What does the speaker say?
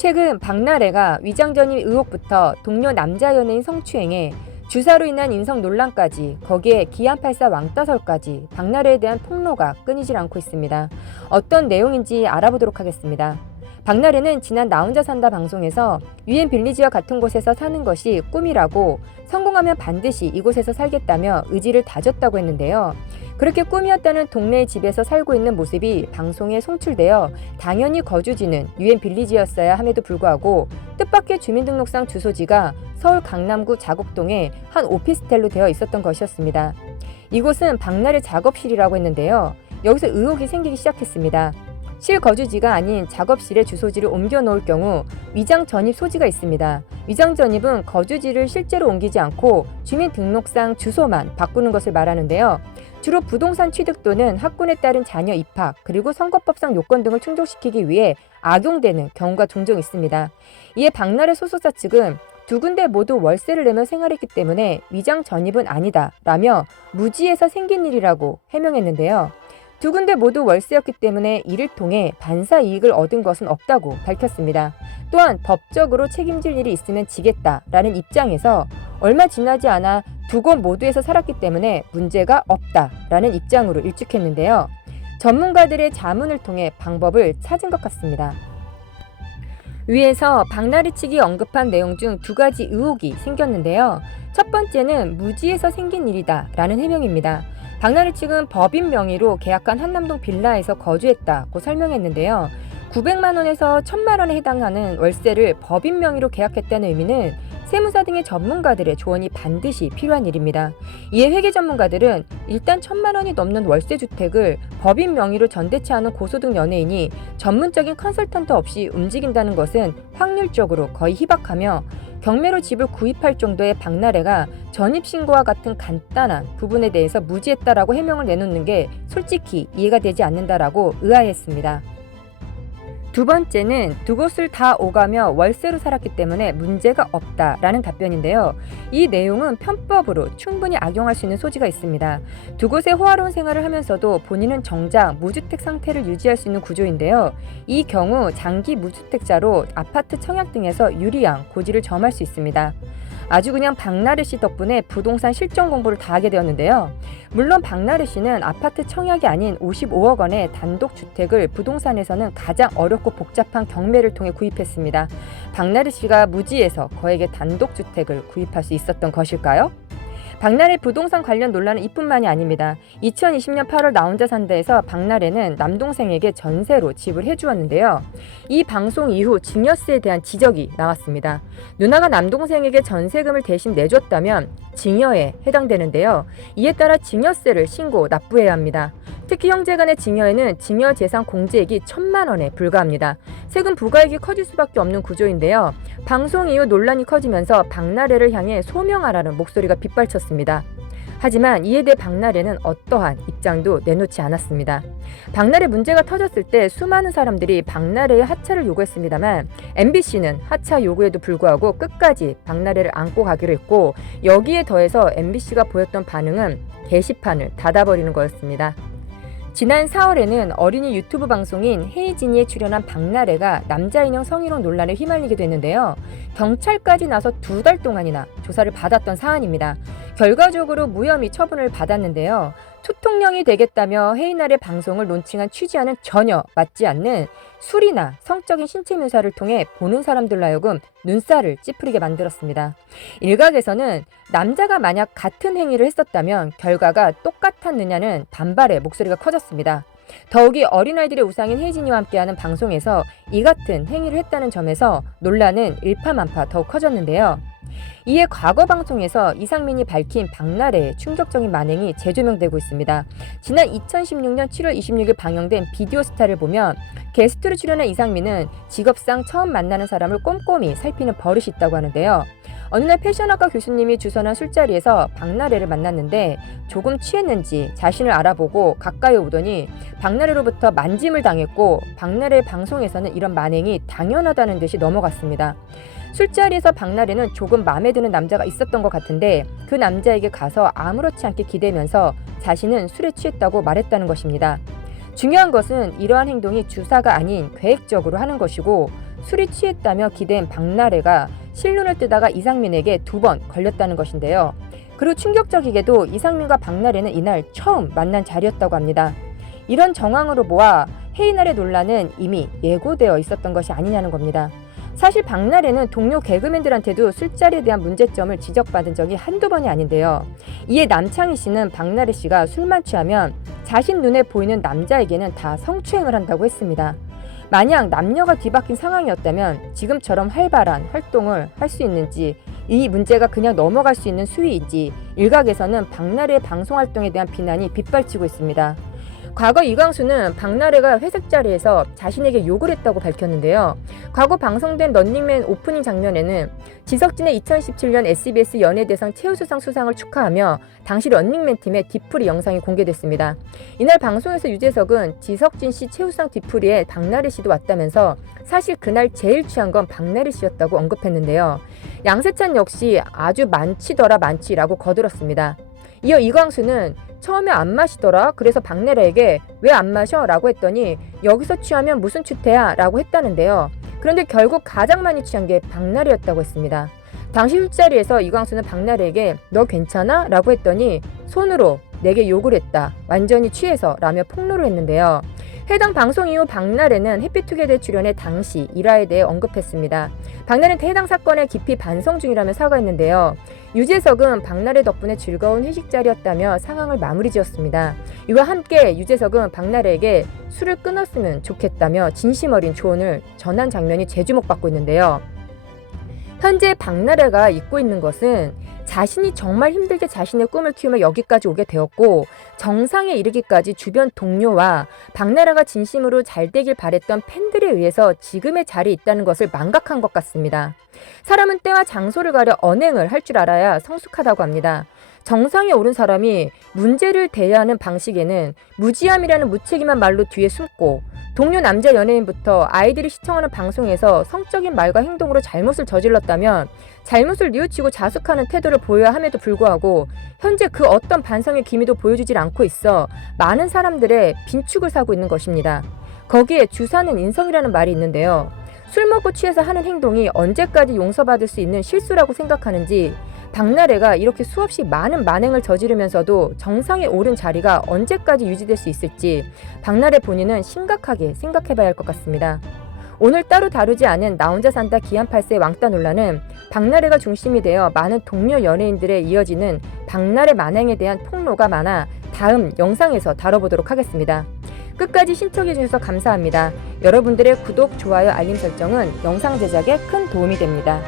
최근 박나래가 위장전입 의혹부터 동료 남자 연예인 성추행에 주사로 인한 인성 논란까지 거기에 기안84 왕따설까지 박나래에 대한 폭로가 끊이질 않고 있습니다. 어떤 내용인지 알아보도록 하겠습니다. 박나래는 지난 나 혼자 산다 방송에서 유엔 빌리지와 같은 곳에서 사는 것이 꿈이라고 성공하면 반드시 이곳에서 살겠다며 의지를 다졌다고 했는데요. 그렇게 꿈이었다는 동네의 집에서 살고 있는 모습이 방송에 송출되어 당연히 거주지는 유엔 빌리지였어야 함에도 불구하고 뜻밖의 주민등록상 주소지가 서울 강남구 자곡동의 한 오피스텔로 되어 있었던 것이었습니다. 이곳은 박나래 작업실이라고 했는데요. 여기서 의혹이 생기기 시작했습니다. 실거주지가 아닌 작업실의 주소지를 옮겨 놓을 경우 위장 전입 소지가 있습니다. 위장 전입은 거주지를 실제로 옮기지 않고 주민등록상 주소만 바꾸는 것을 말하는데요. 주로 부동산 취득 또는 학군에 따른 자녀 입학 그리고 선거법상 요건 등을 충족시키기 위해 악용되는 경우가 종종 있습니다. 이에 박나래 소속사 측은 두 군데 모두 월세를 내며 생활했기 때문에 위장 전입은 아니다 라며 무지에서 생긴 일이라고 해명했는데요. 두 군데 모두 월세였기 때문에 이를 통해 반사 이익을 얻은 것은 없다고 밝혔습니다. 또한 법적으로 책임질 일이 있으면 지겠다라는 입장에서 얼마 지나지 않아 두 곳 모두에서 살았기 때문에 문제가 없다라는 입장으로 일축했는데요. 전문가들의 자문을 통해 방법을 찾은 것 같습니다. 위에서 박나래 측이 언급한 내용 중 두 가지 의혹이 생겼는데요. 첫 번째는 무지에서 생긴 일이다 라는 해명입니다. 박나래 측은 법인 명의로 계약한 한남동 빌라에서 거주했다고 설명했는데요. 900만 원에서 1000만 원에 해당하는 월세를 법인 명의로 계약했다는 의미는 세무사 등의 전문가들의 조언이 반드시 필요한 일입니다. 이에 회계 전문가들은 일단 1000만 원이 넘는 월세 주택을 법인 명의로 전대체하는 고소득 연예인이 전문적인 컨설턴트 없이 움직인다는 것은 확률적으로 거의 희박하며 경매로 집을 구입할 정도의 박나래가 전입신고와 같은 간단한 부분에 대해서 무지했다라고 해명을 내놓는 게 솔직히 이해가 되지 않는다라고 의아했습니다. 두 번째는 두 곳을 다 오가며 월세로 살았기 때문에 문제가 없다라는 답변인데요. 이 내용은 편법으로 충분히 악용할 수 있는 소지가 있습니다. 두 곳의 호화로운 생활을 하면서도 본인은 정작 무주택 상태를 유지할 수 있는 구조인데요. 이 경우 장기 무주택자로 아파트 청약 등에서 유리한 고지를 점할 수 있습니다. 아주 그냥 박나래 씨 덕분에 부동산 실전 공부를 다 하게 되었는데요. 물론 박나래 씨는 아파트 청약이 아닌 55억 원의 단독주택을 부동산에서는 가장 어렵고 복잡한 경매를 통해 구입했습니다. 박나래 씨가 무지에서 거액의 단독주택을 구입할 수 있었던 것일까요? 박나래 부동산 관련 논란은 이뿐만이 아닙니다. 2020년 8월 나 혼자 산다에서 박나래는 남동생에게 전세로 집을 해주었는데요. 이 방송 이후 증여세에 대한 지적이 나왔습니다. 누나가 남동생에게 전세금을 대신 내줬다면 증여에 해당되는데요. 이에 따라 증여세를 신고 납부해야 합니다. 특히 형제 간의 증여에는 증여재산 공제액이 1000만 원에 불과합니다. 세금 부과액이 커질 수밖에 없는 구조인데요. 방송 이후 논란이 커지면서 박나래를 향해 소명하라는 목소리가 빗발쳤습니다. 하지만 이에 대해 박나래는 어떠한 입장도 내놓지 않았습니다. 박나래 문제가 터졌을 때 수많은 사람들이 박나래의 하차를 요구했습니다만 MBC는 하차 요구에도 불구하고 끝까지 박나래를 안고 가기로 했고 여기에 더해서 MBC가 보였던 반응은 게시판을 닫아버리는 거였습니다. 지난 4월에는 어린이 유튜브 방송인 헤이진이에 출연한 박나래가 남자 인형 성희롱 논란에 휘말리게 됐는데요. 경찰까지 나서 2달 동안이나 조사를 받았던 사안입니다. 결과적으로 무혐의 처분을 받았는데요. 투통령이 되겠다며 헤이날의 방송을 론칭한 취지와는 전혀 맞지 않는 술이나 성적인 신체 묘사를 통해 보는 사람들로 하여금 눈살을 찌푸리게 만들었습니다. 일각에서는 남자가 만약 같은 행위를 했었다면 결과가 똑같았느냐는 반발의 목소리가 커졌습니다. 더욱이 어린아이들의 우상인 혜진이와 함께하는 방송에서 이 같은 행위를 했다는 점에서 논란은 일파만파 더욱 커졌는데요. 이에 과거 방송에서 이상민이 밝힌 박나래의 충격적인 만행이 재조명되고 있습니다. 지난 2016년 7월 26일 방영된 비디오스타를 보면 게스트로 출연한 이상민은 직업상 처음 만나는 사람을 꼼꼼히 살피는 버릇이 있다고 하는데요. 어느 날 패션학과 교수님이 주선한 술자리에서 박나래를 만났는데 조금 취했는지 자신을 알아보고 가까이 오더니 박나래로부터 만짐을 당했고 박나래의 방송에서는 이런 만행이 당연하다는 듯이 넘어갔습니다. 술자리에서 박나래는 조금 마음에 드는 남자가 있었던 것 같은데 그 남자에게 가서 아무렇지 않게 기대면서 자신은 술에 취했다고 말했다는 것입니다. 중요한 것은 이러한 행동이 주사가 아닌 계획적으로 하는 것이고 술이 취했다며 기댄 박나래가 실눈을 뜨다가 이상민에게 2번 걸렸다는 것인데요. 그리고 충격적이게도 이상민과 박나래는 이날 처음 만난 자리였다고 합니다. 이런 정황으로 보아 해이날의 논란은 이미 예고되어 있었던 것이 아니냐는 겁니다. 사실 박나래는 동료 개그맨들한테도 술자리에 대한 문제점을 지적받은 적이 한두 번이 아닌데요. 이에 남창희 씨는 박나래 씨가 술만 취하면 자신 눈에 보이는 남자에게는 다 성추행을 한다고 했습니다. 만약 남녀가 뒤바뀐 상황이었다면 지금처럼 활발한 활동을 할 수 있는지, 이 문제가 그냥 넘어갈 수 있는 수위인지 일각에서는 박나래의 방송활동에 대한 비난이 빗발치고 있습니다. 과거 이광수는 박나래가 회식 자리에서 자신에게 욕을 했다고 밝혔는데요. 과거 방송된 런닝맨 오프닝 장면에는 지석진의 2017년 SBS 연예대상 최우수상 수상을 축하하며 당시 런닝맨 팀의 뒤풀이 영상이 공개됐습니다. 이날 방송에서 유재석은 지석진 씨 최우수상 뒤풀이에 박나래 씨도 왔다면서 사실 그날 제일 취한 건 박나래 씨였다고 언급했는데요. 양세찬 역시 아주 많지라고 거들었습니다. 이어 이광수는 처음에 안 마시더라. 그래서 박나래에게 왜 안 마셔? 라고 했더니 여기서 취하면 무슨 추태야? 라고 했다는데요. 그런데 결국 가장 많이 취한 게 박나래였다고 했습니다. 당시 술자리에서 이광수는 박나래에게 너 괜찮아? 라고 했더니 손으로 내게 욕을 했다. 완전히 취해서 라며 폭로를 했는데요. 해당 방송 이후 박나래는 해피투게더에 출연해 당시 일화에 대해 언급했습니다. 박나래는 해당 사건에 깊이 반성 중이라며 사과했는데요. 유재석은 박나래 덕분에 즐거운 회식 자리였다며 상황을 마무리 지었습니다. 이와 함께 유재석은 박나래에게 술을 끊었으면 좋겠다며 진심 어린 조언을 전한 장면이 재주목받고 있는데요. 현재 박나래가 잊고 있는 것은 자신이 정말 힘들게 자신의 꿈을 키우며 여기까지 오게 되었고 정상에 이르기까지 주변 동료와 박나래가 진심으로 잘 되길 바랬던 팬들에 의해서 지금의 자리에 있다는 것을 망각한 것 같습니다. 사람은 때와 장소를 가려 언행을 할 줄 알아야 성숙하다고 합니다. 정상에 오른 사람이 문제를 대하는 방식에는 무지함이라는 무책임한 말로 뒤에 숨고 동료 남자 연예인부터 아이들이 시청하는 방송에서 성적인 말과 행동으로 잘못을 저질렀다면 잘못을 뉘우치고 자숙하는 태도를 보여야 함에도 불구하고 현재 그 어떤 반성의 기미도 보여주질 않고 있어 많은 사람들의 빈축을 사고 있는 것입니다. 거기에 주사는 인성이라는 말이 있는데요. 술 먹고 취해서 하는 행동이 언제까지 용서받을 수 있는 실수라고 생각하는지 박나래가 이렇게 수없이 많은 만행을 저지르면서도 정상에 오른 자리가 언제까지 유지될 수 있을지 박나래 본인은 심각하게 생각해봐야 할 것 같습니다. 오늘 따로 다루지 않은 나 혼자 산다 기안8세 왕따 논란은 박나래가 중심이 되어 많은 동료 연예인들에 이어지는 박나래 만행에 대한 폭로가 많아 다음 영상에서 다뤄보도록 하겠습니다. 끝까지 신청해주셔서 감사합니다. 여러분들의 구독, 좋아요, 알림 설정은 영상 제작에 큰 도움이 됩니다.